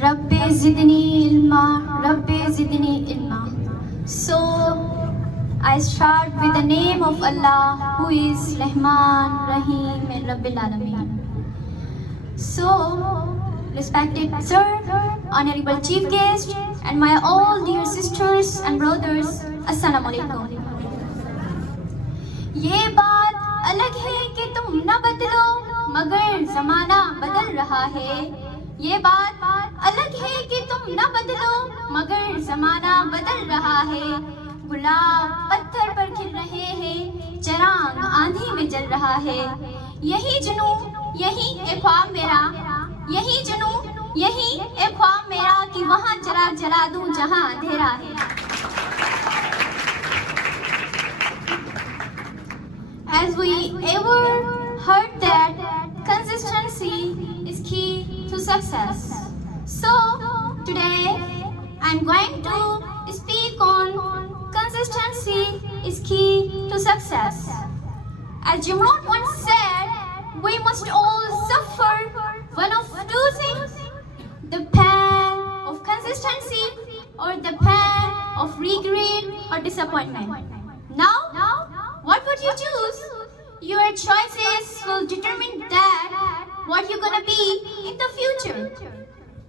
Rabbi zidni ilma, Rabbi zidni ilma. So I start with the name of Allah, who is Rahman, Rahim, and Rabbil Alameen. So, respected sir, honorable chief guest, and my all dear sisters and brothers, Assalamu alaikum. ये बात अलग है कि तुम न बदलो मगर जमाना बदल रहा है. ये बात अलग है कि तुम न बदलो मगर जमाना बदल रहा है. गुलाब पत्थर पर खिल रहे हैं, चराग आंधी में जल रहा है. यही जुनू यही एक ख्वाब मेरा, यही जुनू यही एक ख्वाब मेरा कि वहाँ चिराग जला दूं जहाँ अंधेरा है. As we ever heard that consistency is key to success. So today I'm going to speak on consistency is key to success. As Jim Rohn once said, we must all suffer one of two things: the pain of consistency or the pain of regret or disappointment. Now, what would you choose? Your choices will determine that what you're gonna be in the future.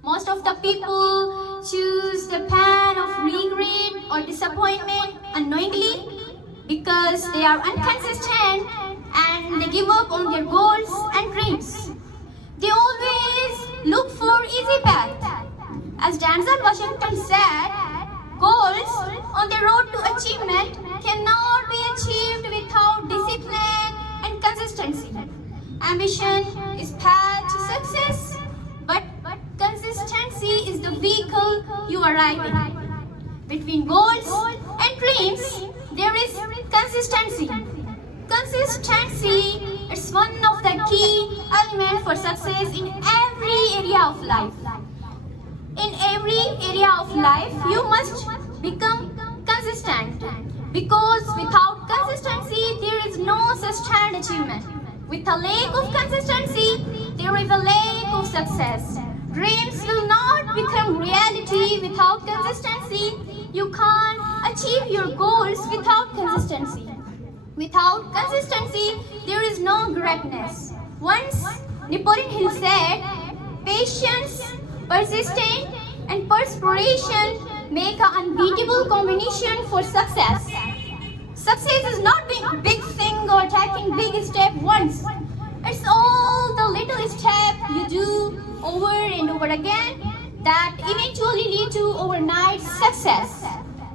Most of the people choose the pain of regret or disappointment unknowingly because they are inconsistent and they give up on their goals and dreams. They always look for easy path. As Denzel Washington said, goals on the road to achievement cannot be achieved without discipline and consistency. Ambition is path to success, but consistency is the vehicle you arrive in. Between goals and dreams, there is consistency. Consistency is one of the key elements for success in every area of life. In every area of life, you must become consistent, because without consistency, there is no sustained achievement. With a lack of consistency, there is a lack of success. Dreams will not become reality without consistency. You can't achieve your goals without consistency. Without consistency, there is no greatness. Once Napoleon Hill said, patience, persistence, and perspiration make an unbeatable combination for success. Success is not doing big thing or taking big step once. It's all the little step you do over and over again that eventually lead to overnight success.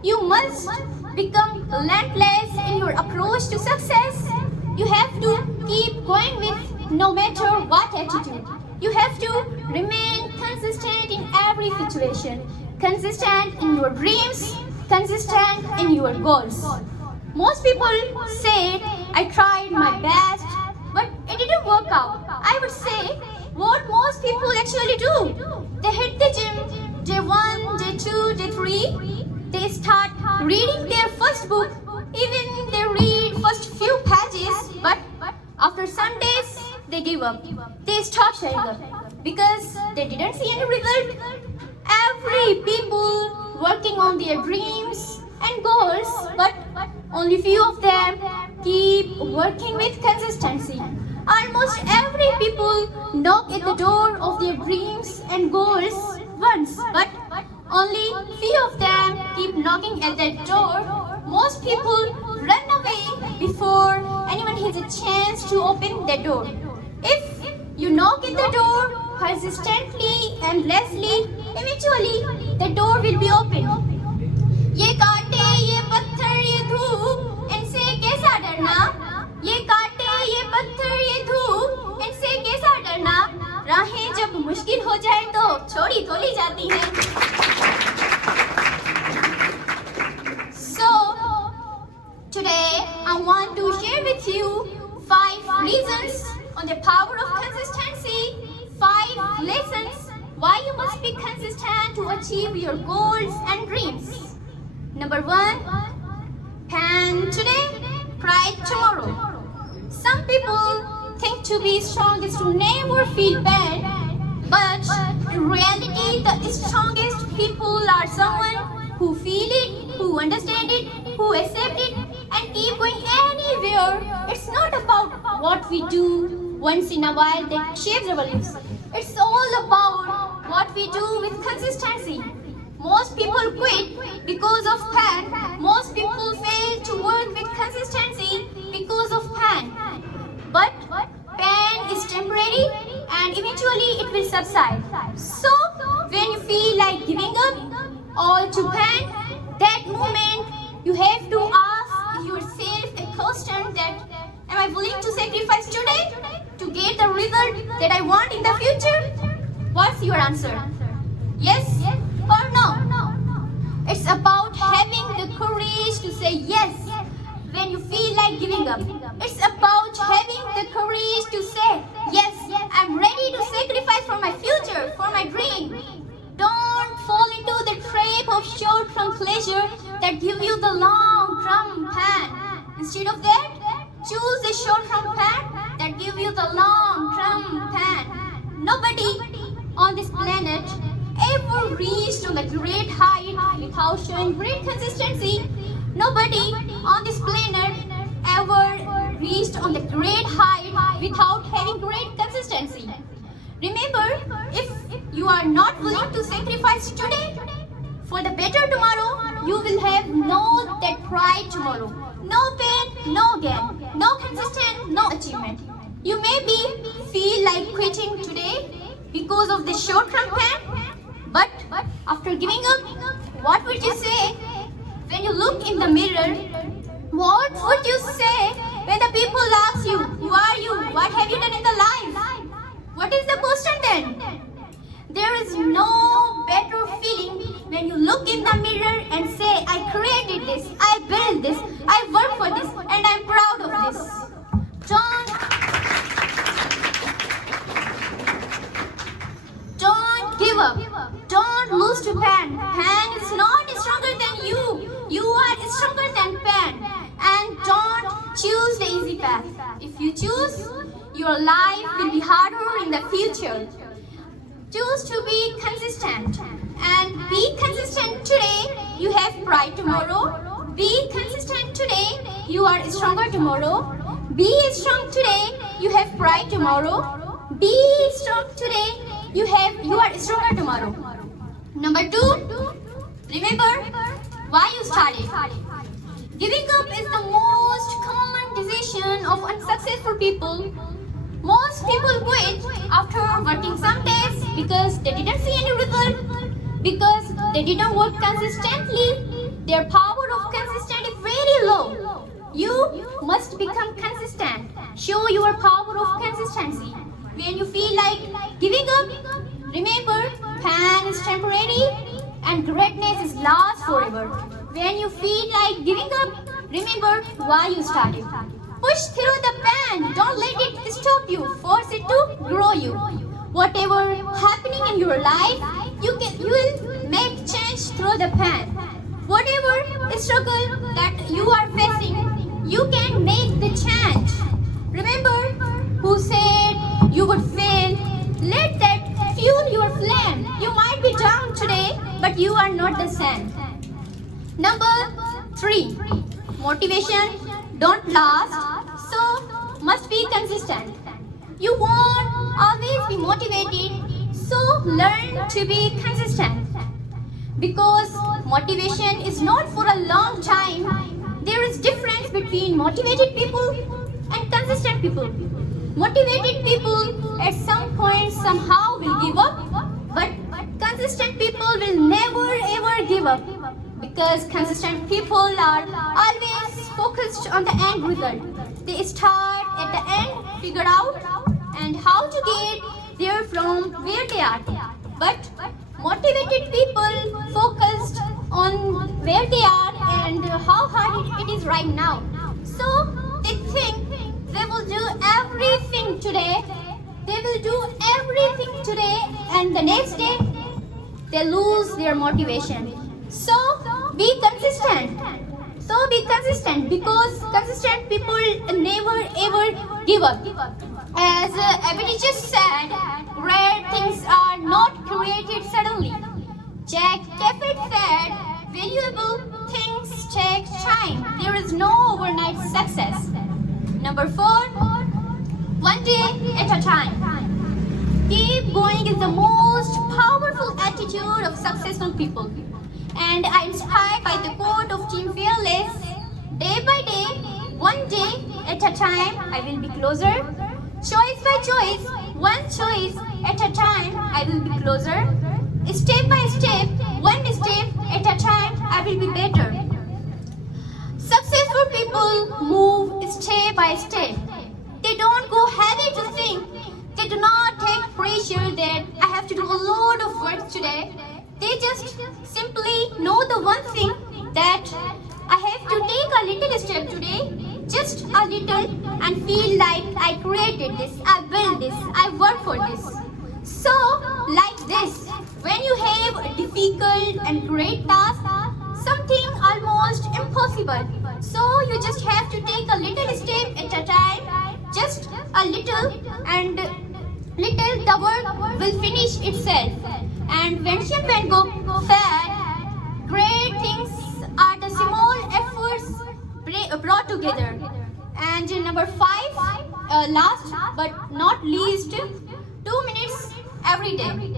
You must become relentless in your approach to success. You have to keep going with no matter what attitude. You have to remain consistent in every situation. Consistent in your dreams, consistent in your goals. Most people said, I tried my best, but it didn't work out. I would say, what most people actually do. They hit the gym, day 1, day 2, day 3. They start reading their first book, even they read first few pages, but after some days, they give up. They stop showing up because they didn't see any result. Every people working on their dreams and goals, but only few of them keep working with consistency. Almost every people knock at the door of their dreams and goals once, but only few of them keep knocking at that door. Most people run away before anyone has a chance to open the door. If you knock at the door persistently and endlessly, eventually the door will be open. ये कांटे, ये पत्थर, ये धूप, इनसे कैसा डरना? ये कांटे, ये पत्थर, ये धूप, इनसे कैसा डरना? राहें जब मुश्किल हो जाए तो छोड़ी थोड़ी जाती हैं. So today I want to share with you 5 reasons on the power of consistency, 5 lessons why you must be consistent to achieve your goals and dreams. Number 1, plan today, pride tomorrow. Some people think to be strong is to never feel bad, but in reality, the people are someone who feel it, who understand it, who accept it, and keep going anywhere. It's not about what we do once in a while that shapes our lives. It's all about what we do with consistency. Most people quit because of pain. Most people fail to work with consistency because of pain. But pain is temporary and eventually it will subside. So when you feel like giving up all to pain, that moment you have to ask yourself a question that am I willing to sacrifice today to get the result that I want in the future? What's your answer? Yes or no? It's about having the courage to say yes when you feel like giving up. It's about having the courage to say yes, I'm ready to sacrifice for my future, for my dream. Don't fall into the trap of short-term pleasure that give you the long-term pain. Instead of that, choose the short-term pain that give you the long-term pain. Nobody on this planet ever reached on the great height without showing great consistency. Nobody on this planet ever reached on the great height without having great consistency. Remember, if you are not willing to sacrifice today for the better tomorrow, you will have no that pride tomorrow. No pain, no gain, no consistent, no achievement. You maybe feel like quitting today because of the short-term pain, but after giving up, what would you say when you look in the mirror? What would you say when the people ask you, who are you? What have you done in the life? What is the question then? There is no better feeling when you look in the mirror and say, I created this, I built this, I worked for this, and I'm proud of this. Don't give up. Don't lose to pain. Pain is not stronger than you. You are stronger than pain. And don't choose the easy path. If you choose, your life will be harder in the future. Choose to be consistent. And be consistent today. You have pride tomorrow. Be consistent today. You are stronger tomorrow. Be strong today. You have pride tomorrow. Be strong today. You are stronger tomorrow. Number 2, remember why you started. Giving up is the most common decision of unsuccessful people. Most people quit after working some days because they didn't see any result, because they didn't work consistently. Their power of consistency is very low. You must become consistent. Show your power of consistency. When you feel like giving up, remember, pain is temporary and greatness is last forever. When you feel like giving up, remember why you started. Push through the pain. Don't let it stop you. Force it to grow you. Whatever happening in your life, you will make change through the pain. Whatever struggle that you are facing, you can make the change. Remember who said you would fail. Let that fuel your flame. You might be down today, but you are not the same. Number 3, motivation don't last, so must be consistent. You won't always be motivated, so learn to be consistent. Because motivation is not for a long time. There is difference between motivated people and consistent people. Motivated people at some point somehow will give up, but consistent people will never ever give up. Because consistent people are always focused on the end result. They start at the end, figure out and how to get there from where they are. But motivated people focused on where they are and how hard it is right now. So they think they will do everything today. They will do everything today, and the next day they lose their motivation. So be consistent. Because consistent people never ever give up. As Abhijit just said, rare things are not created suddenly. Jack Kerouac said, valuable things take time. There is no overnight success. Number 4, one day at a time. Keep going is the most powerful attitude of successful people. And I am inspired by the quote of Team Fearless, day by day, one day at a time, I will be closer. Choice by choice, one choice at a time, I will be closer. Step by step, one step at a time, I will be better. Successful people move step by step. They don't go heavy to think. They do not take pressure that I have to do a lot of work today. They just simply know the one thing that I have to take a little step today, just a little, and feel like I created this, I built this, I worked for this. So, like this, when you have a difficult and great task, something almost impossible, so you just have to take a little step at a time, just a little, and little the work will finish itself. And Vincent van Gogh said, great things are the small efforts brought together. And number 5, last but not least, 2 minutes every day.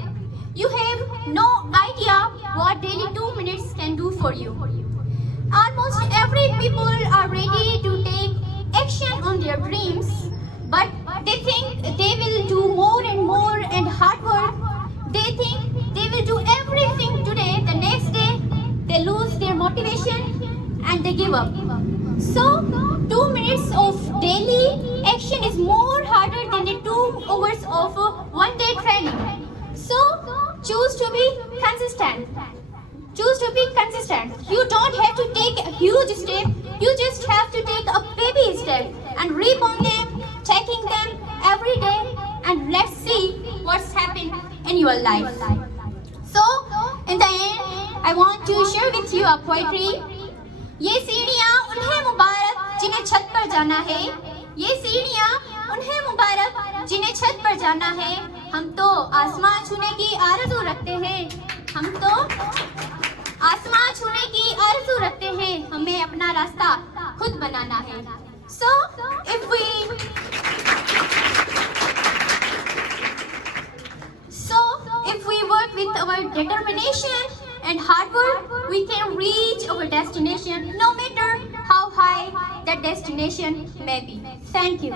You have no idea what daily 2 minutes can do for you. Almost every people are ready to take action on their dreams, but they think they will do more and more and hard work. They think they will do everything today, the next day they lose their motivation and they give up. So 2 minutes of daily action is more harder than the 2 hours of one day training. So choose to be consistent. Choose to be consistent. You don't have to take a huge step. You just have to take a baby step and reap on them, taking them every day, and let's see what's happened in your life. So, in the end, I want to share with you a poetry. ये सीढ़ियाँ उन्हें मुबारक जिन्हें छत पर जाना है. ये सीढ़ियाँ उन्हें मुबारक जिन्हें छत पर जाना है. हम तो आसमां छूने की आरज़ू रखते हैं. हम तो आसमां छूने की आरज़ू रखते हैं. हमें अपना रास्ता खुद बनाना है. So, if we work with our determination and hard work, we can reach our destination no matter how high that destination may be. Thank you.